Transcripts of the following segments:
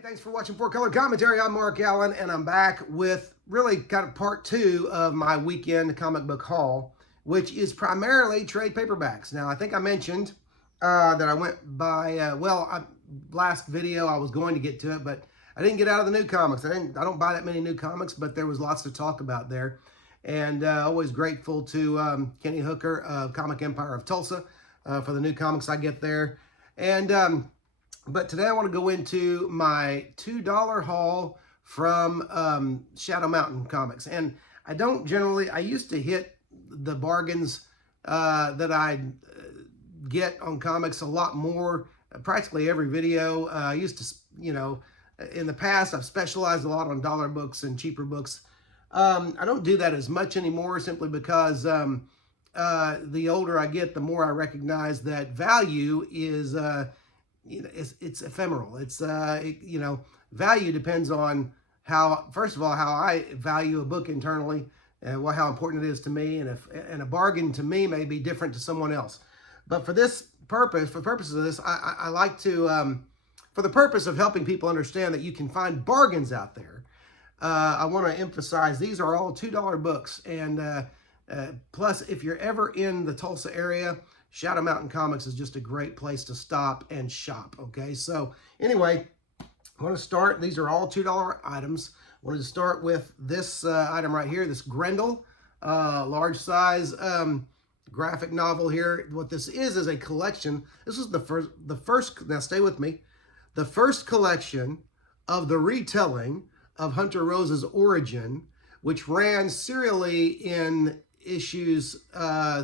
Hey, thanks for watching 4Color Commentary. I'm Mark Allen, and I'm back with really kind of part two of my weekend comic book haul, which is primarily trade paperbacks. Now, I think I mentioned that I went by, last video I was going to get to it, but I didn't get out of the new comics. I don't buy that many new comics, but there was lots to talk about there. And always grateful to Kenny Hooker of Comic Empire of Tulsa for the new comics I get there. And but today I want to go into my $2 haul from Shadow Mountain Comics. And I don't generally, I used to hit the bargains that I get on comics a lot more, practically every video. I used to, in the past, I've specialized a lot on dollar books and cheaper books. I don't do that as much anymore simply because the older I get, the more I recognize that value is... it's ephemeral. It's value depends on how, first of all, how I value a book internally, and how important it is to me, and a bargain to me may be different to someone else. But for this purpose, for the purposes of this, I like to, for the purpose of helping people understand that you can find bargains out there. I want to emphasize these are all $2 books, and plus, if you're ever in the Tulsa area, Shadow Mountain Comics is just a great place to stop and shop, okay? So anyway, I want to start. These are all $2 items. I wanted to start with this item right here, this Grendel, large size graphic novel here. What this is a collection. This is the first, now stay with me, the first collection of the retelling of Hunter Rose's origin, which ran serially in issues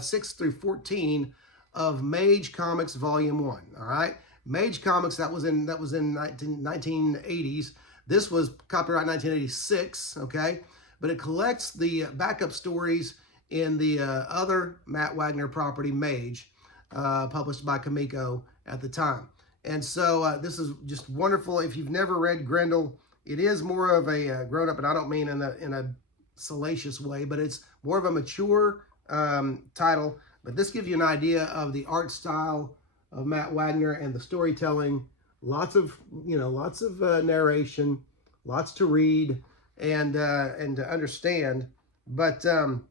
6 through 14 of Mage Comics Volume 1, all right? Mage Comics, that was in 1980s. This was copyright 1986, okay? But it collects the backup stories in the other Matt Wagner property, Mage, published by Kamiko at the time. And so this is just wonderful. If you've never read Grendel, it is more of a grown-up, and I don't mean in a salacious way, but it's more of a mature title. But this gives you an idea of the art style of Matt Wagner and the storytelling. Lots of narration, lots to read and to understand. But I'm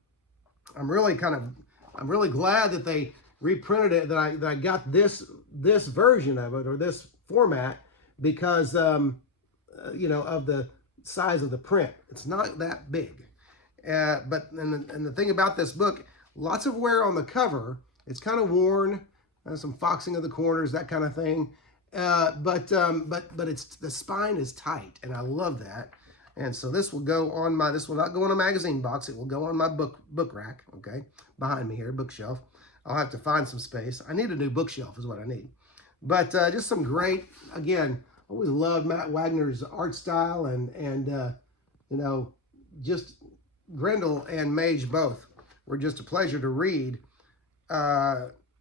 really glad that they reprinted it. That I got this version of it, or this format, because of the size of the print. It's not that big. But the thing about this book, lots of wear on the cover. It's kind of worn, some foxing of the corners, that kind of thing. But it's, the spine is tight, and I love that. And so this will go on my, this will not go in a magazine box. It will go on my book rack, okay, behind me here, bookshelf. I'll have to find some space. I need a new bookshelf is what I need. But just some great, again, always loved Matt Wagner's art style, and just Grendel and Mage both were just a pleasure to read.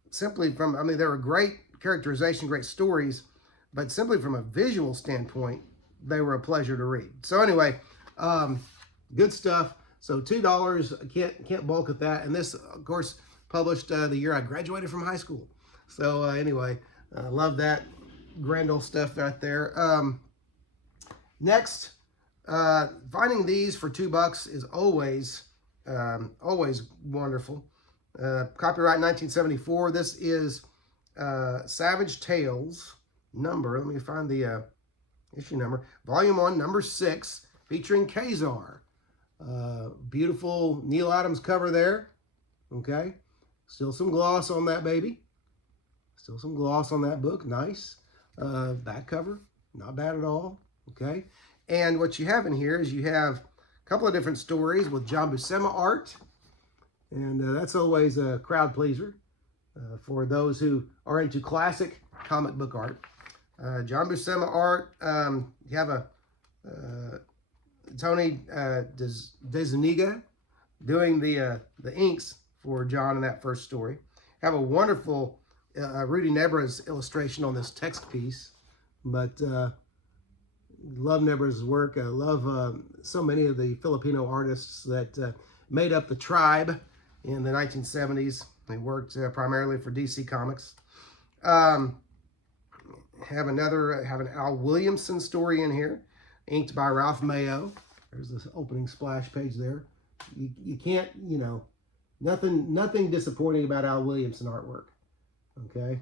Simply from, they were great characterization, great stories, but simply from a visual standpoint, they were a pleasure to read. So anyway, good stuff. So $2, can't balk at that. And this, of course, published the year I graduated from high school. So anyway, I love that Grendel stuff right there. Next, finding these for $2 is always wonderful. Copyright 1974. This is Savage Tales number. Let me find the issue number. Volume 1, number 6, featuring Kazar. Beautiful Neil Adams cover there. Okay. Still some gloss on that baby. Still some gloss on that book. Nice. Back cover. Not bad at all. Okay. And what you have in here is you have a couple of different stories with John Buscema art. And that's always a crowd pleaser for those who are into classic comic book art. John Buscema art. You have a Tony DeZuniga doing the inks for John in that first story. Have a wonderful Rudy Nebra's illustration on this text piece. But love Nebra's work. I love so many of the Filipino artists that made up the tribe in the 1970s. They worked primarily for DC Comics. have an Al Williamson story in here, inked by Ralph Mayo. There's this opening splash page there. You can't, nothing disappointing about Al Williamson artwork. Okay.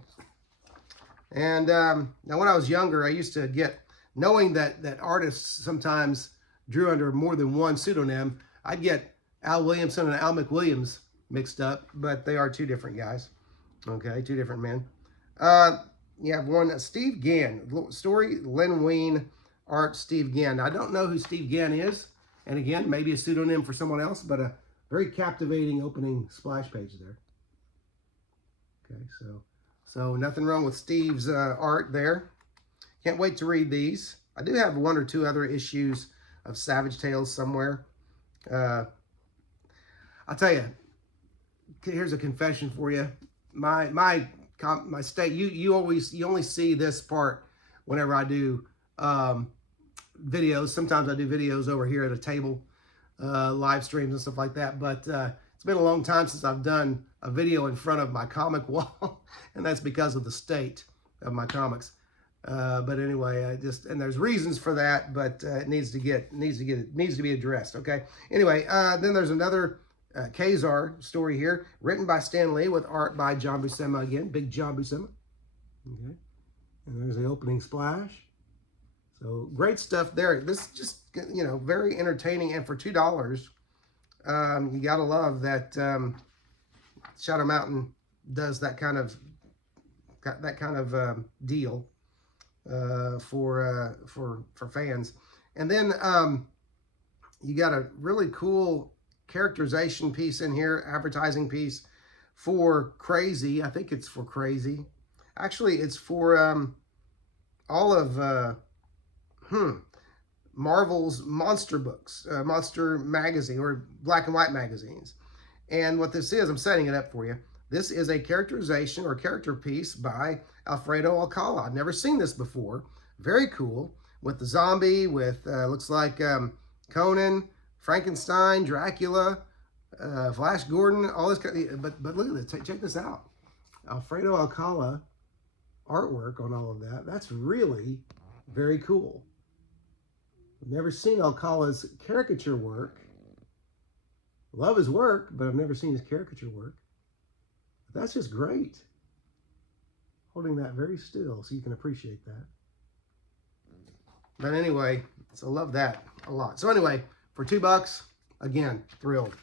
And now when I was younger, I used to get, knowing that artists sometimes drew under more than one pseudonym, I'd get Al Williamson and Al McWilliams mixed up, but they are two different guys. Okay, two different men. You have one, Steve Gann. Story, Len Wein. Art, Steve Gann. I don't know who Steve Gann is. And again, maybe a pseudonym for someone else, but a very captivating opening splash page there. Okay, so nothing wrong with Steve's art there. Can't wait to read these. I do have one or two other issues of Savage Tales somewhere. I'll tell you, here's a confession for you. My state, you only see this part whenever I do videos. Sometimes I do videos over here at a table, live streams and stuff like that, but it's been a long time since I've done a video in front of my comic wall, and that's because of the state of my comics. But anyway, and there's reasons for that, but it needs to be addressed. Okay. Anyway, then there's another Kazar story here, written by Stan Lee with art by John Buscema again, big John Buscema. Okay. And there's the opening splash. So great stuff there. This is just, very entertaining. And for $2, you got to love that Shadow Mountain does that kind of deal for fans. And then you got a really cool characterization piece in here, advertising piece for Crazy. I think it's for Crazy. Actually, it's for all of Marvel's monster books, monster magazine, or black and white magazines. And what this is, I'm setting it up for you. This is a characterization or character piece by Alfredo Alcala. I've never seen this before. Very cool. With the zombie, with looks like Conan, Frankenstein, Dracula, Flash Gordon, all this kind of, but look at this. Check this out. Alfredo Alcala artwork on all of that. That's really very cool. I've never seen Alcala's caricature work. Love his work, but I've never seen his caricature work. But that's just great. Holding that very still so you can appreciate that. But anyway, so love that a lot. So anyway, for $2, again, thrilled.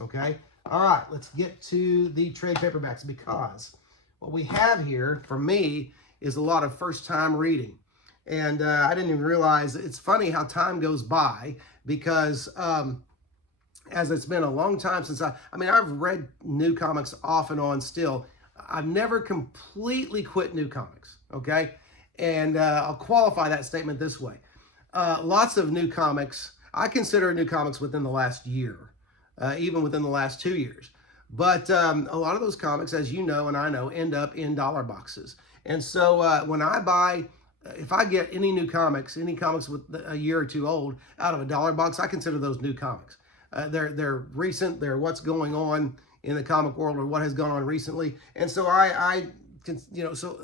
Okay? All right, let's get to the trade paperbacks, because what we have here, for me, is a lot of first-time reading. And I didn't even realize, it's funny how time goes by, because as it's been a long time since I've read new comics off and on still. I've never completely quit new comics, okay? And I'll qualify that statement this way. Lots of new comics, I consider new comics within the last year, even within the last 2 years. But a lot of those comics, as you know and I know, end up in dollar boxes. And so when I buy, if I get any comics with a year or two old out of a dollar box, I consider those new comics. They're recent. They're what's going on in the comic world, or what has gone on recently. And so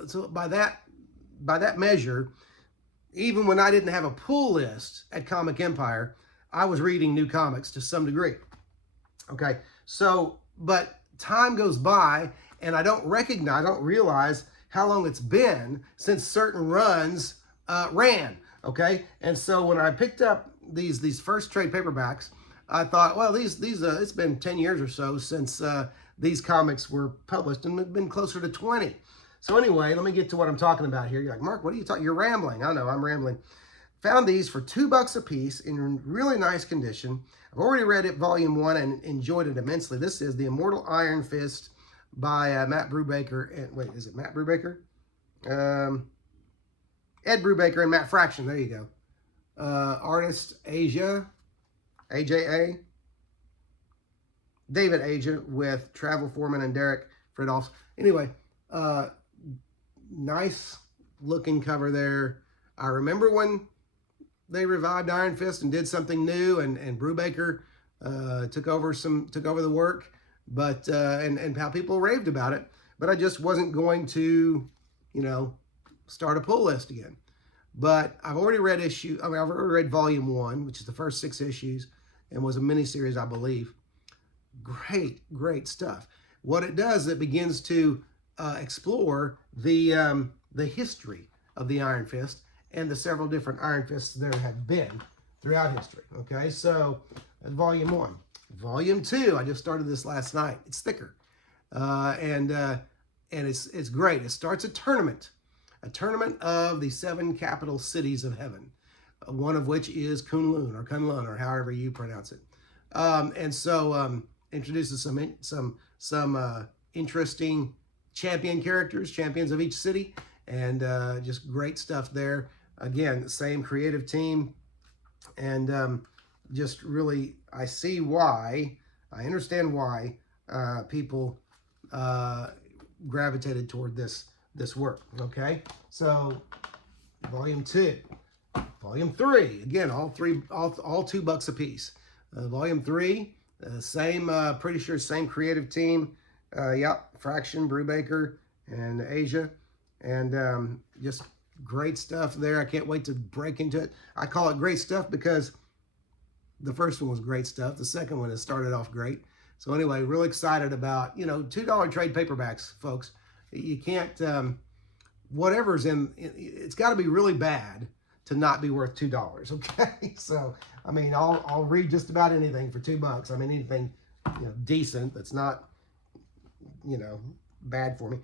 so by that measure, even when I didn't have a pull list at Comic Empire, I was reading new comics to some degree. Okay, so but time goes by, and I don't realize how long it's been since certain runs ran. Okay, and so when I picked up these first trade paperbacks, I thought, well, these it's been 10 years or so since these comics were published, and it's been closer to 20. So anyway, let me get to what I'm talking about here. You're like, Mark, what are you talking? You're rambling. I know, I'm rambling. Found these for $2 a piece in really nice condition. I've already read it, volume 1, and enjoyed it immensely. This is The Immortal Iron Fist by Matt Brubaker. And wait, is it Matt Brubaker? Ed Brubaker and Matt Fraction. There you go. Artist Asia. AJA, David Aja, with Travel Foreman and Derek Fridolfs. Anyway, nice looking cover there. I remember when they revived Iron Fist and did something new, and Brubaker took over the work, but and how people raved about it. But I just wasn't going to, start a pull list again. But I've already read I've already read volume 1, which is the first 6 issues, and was a miniseries, I believe. Great stuff. What it does, it begins to explore the history of the Iron Fist and the several different Iron Fists there have been throughout history. Okay, so that's volume 1. Volume 2, I just started this last night. It's thicker, and it's great. It starts a tournament of the 7 capital cities of heaven, one of which is Kunlun or however you pronounce it. And so introduces some interesting champions of each city, and just great stuff there. Again, same creative team, and just really, I understand why people gravitated toward this work. Okay, so volume 2, volume 3, again, all $2 a piece. Volume 3, same, pretty sure same creative team. Fraction, Brubaker, and Asia, and just great stuff there. I can't wait to break into it. I call it great stuff because the first one was great stuff. The second one has started off great. So anyway, really excited about, $2 trade paperbacks, folks. You can't, whatever's it's got to be really bad to not be worth $2. Okay, so I mean, I'll read just about anything for $2. I mean, anything decent that's not bad for me.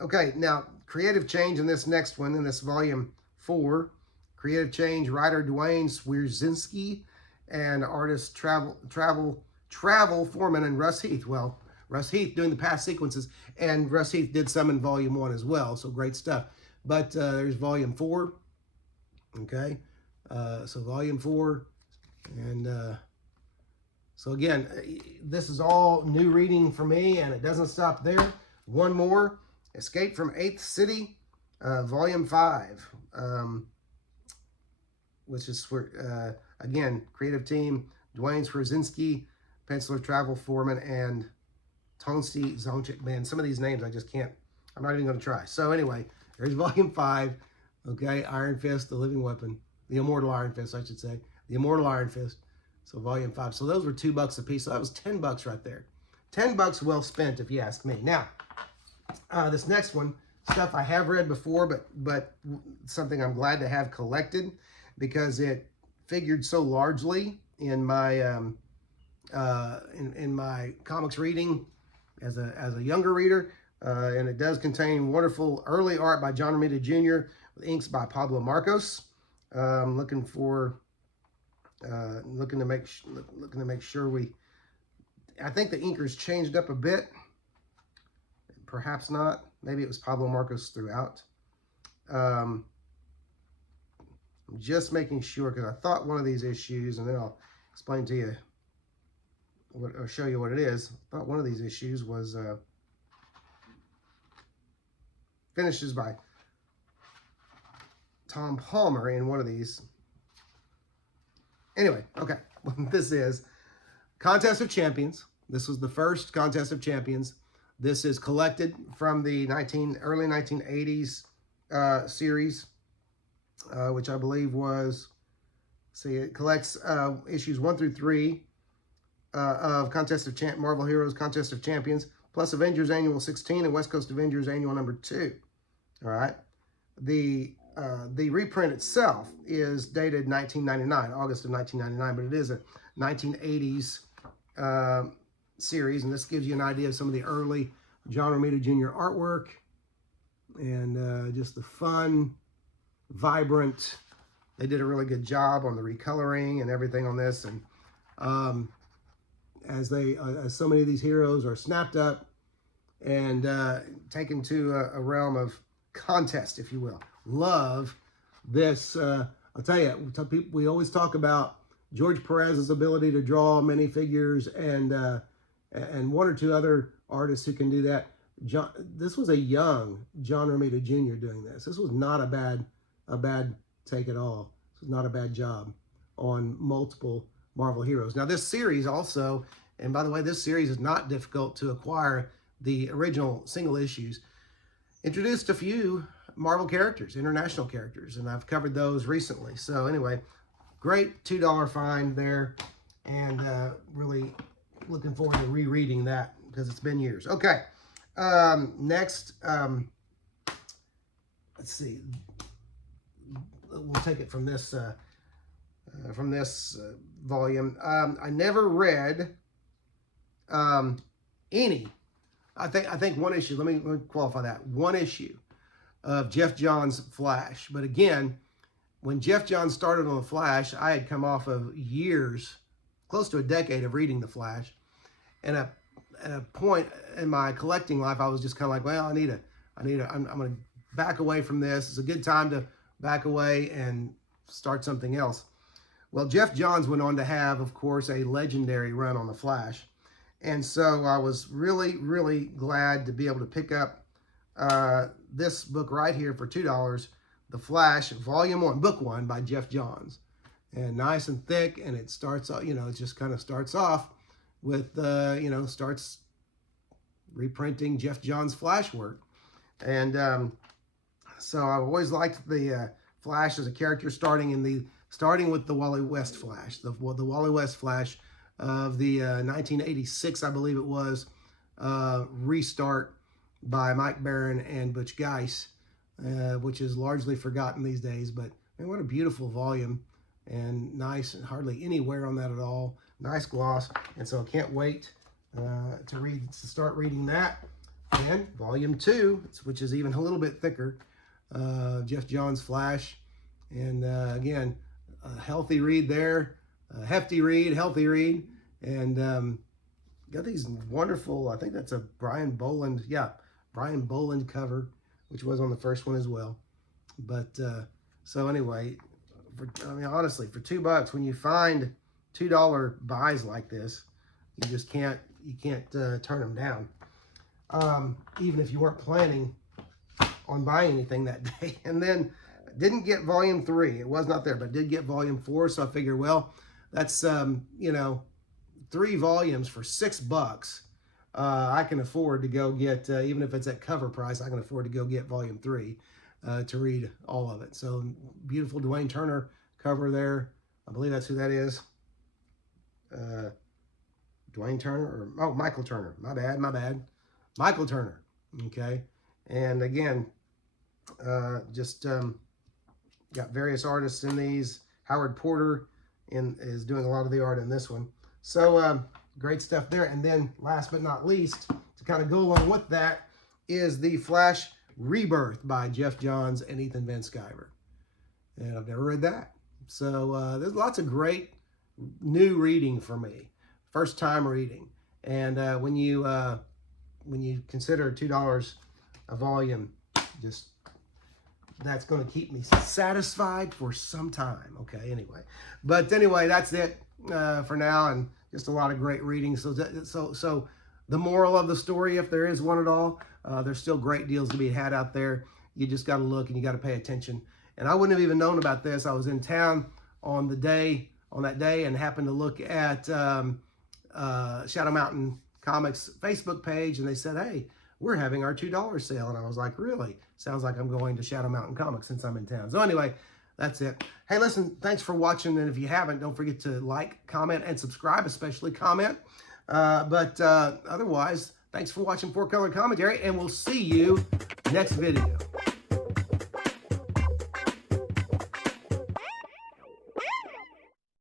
Okay, now creative change in this next one, in this volume 4. Creative change, writer Dwayne Swierczynski and artist Travel Foreman and Russ Heath. Well, Russ Heath doing the past sequences, and Russ Heath did some in volume 1 as well, so great stuff. But there's volume 4. Okay, so volume 4, and so again, this is all new reading for me, and it doesn't stop there. One more, Escape from 8th City, volume 5, which is for, again, creative team, Dwayne Swierczynski, penciler Travel Foreman, and Tonsi Zonchik. Man, some of these names I just can't, I'm not even going to try. So anyway, there's volume 5, okay, Iron Fist, the living weapon, the immortal Iron Fist, I should say, the immortal Iron Fist. So volume 5. So those were $2 a piece. So that was $10 right there. $10 well spent, if you ask me. Now, this next one, stuff I have read before, but something I'm glad to have collected because it figured so largely in my in my comics reading as a younger reader, and it does contain wonderful early art by John Romita Jr. with inks by Pablo Marcos. Looking to make sure I think the inkers changed up a bit. Perhaps not. Maybe it was Pablo Marcos throughout. I'm just making sure because I thought one of these issues, and then I'll explain to you or show you what it is. I thought one of these issues was finishes by Tom Palmer in one of these. Anyway, okay, this is Contest of Champions. This was the first Contest of Champions. This is collected from the early 1980s series, which I believe was, it collects issues 1 through 3 of Marvel Heroes Contest of Champions, plus Avengers Annual 16 and West Coast Avengers Annual number 2. All right. The reprint itself is dated 1999, August of 1999, but it is a 1980s series, and this gives you an idea of some of the early John Romita Jr. artwork, and just the fun, vibrant. They did a really good job on the recoloring and everything on this, and as so many of these heroes are snapped up and taken to a realm of contest, if you will. Love this. I'll tell you, we always talk about George Perez's ability to draw many figures, and one or two other artists who can do that. This was a young John Romita Jr. doing this. This was not a bad take at all. This was not a bad job on multiple Marvel heroes. Now this series also, and by the way, this series is not difficult to acquire. The original single issues introduced a few Marvel characters, international characters, and I've covered those recently. So anyway, great $2 find there, and really looking forward to rereading that because it's been years. Okay, next, let's see. We'll take it from this volume. I never read any. I think one issue. Let me qualify that. One issue of Jeff Johns' Flash. But again, when Jeff Johns started on the Flash, I had come off of years, close to a decade of reading the Flash, and at a point in my collecting life, I was just kind of like, well, I'm going to back away from this. It's a good time to back away and start something else. Well, Jeff Johns went on to have, of course, a legendary run on the Flash. And so I was really, really glad to be able to pick up this book right here for $2, The Flash, Volume 1, Book 1 by Jeff Johns. And nice and thick, and it starts, it just kind of starts off with, starts reprinting Jeff Johns' Flash work. And so I've always liked the Flash as a character, starting with the Wally West Flash, the Wally West Flash of the 1986, I believe it was, restart by Mike Barron and Butch Guice, which is largely forgotten these days. But man, what a beautiful volume, and nice, and hardly any wear on that at all. Nice gloss, and so I can't wait to start reading that. And Volume 2, which is even a little bit thicker, Jeff Johns' Flash, and again, a healthy read there. Hefty read, healthy read, and got these wonderful, I think that's a Brian Boland cover, which was on the first one as well. But so anyway, honestly, for $2, when you find $2 buys like this, you just can't turn them down, even if you weren't planning on buying anything that day. And then didn't get Volume 3, it was not there, but did get Volume 4, so I figured, well, that's, 3 volumes for $6. I can afford to go get, even if it's at cover price, I can afford to go get Volume 3 to read all of it. So beautiful Dwayne Turner cover there. I believe that's who that is. Dwayne Turner, Michael Turner. My bad. Michael Turner. Okay. And again, got various artists in these. Howard Porter is doing a lot of the art in this one. So great stuff there. And then last but not least, to kind of go along with that, is the Flash Rebirth by Jeff Johns and Ethan Van Sciver. And I've never read that. So there's lots of great new reading for me. First time reading. And when you consider $2 a volume, that's going to keep me satisfied for some time. Okay, anyway. But anyway, that's it for now, and just a lot of great reading. So the moral of the story, if there is one at all, there's still great deals to be had out there. You just got to look and you got to pay attention. And I wouldn't have even known about this. I was in town on that day, and happened to look at Shadow Mountain Comics Facebook page, and they said, hey, we're having our $2 sale. And I was like, really? Sounds like I'm going to Shadow Mountain Comics since I'm in town. So anyway, that's it. Hey, listen, thanks for watching. And if you haven't, don't forget to like, comment, and subscribe, especially comment. Otherwise, thanks for watching 4 Color Commentary, and we'll see you next video.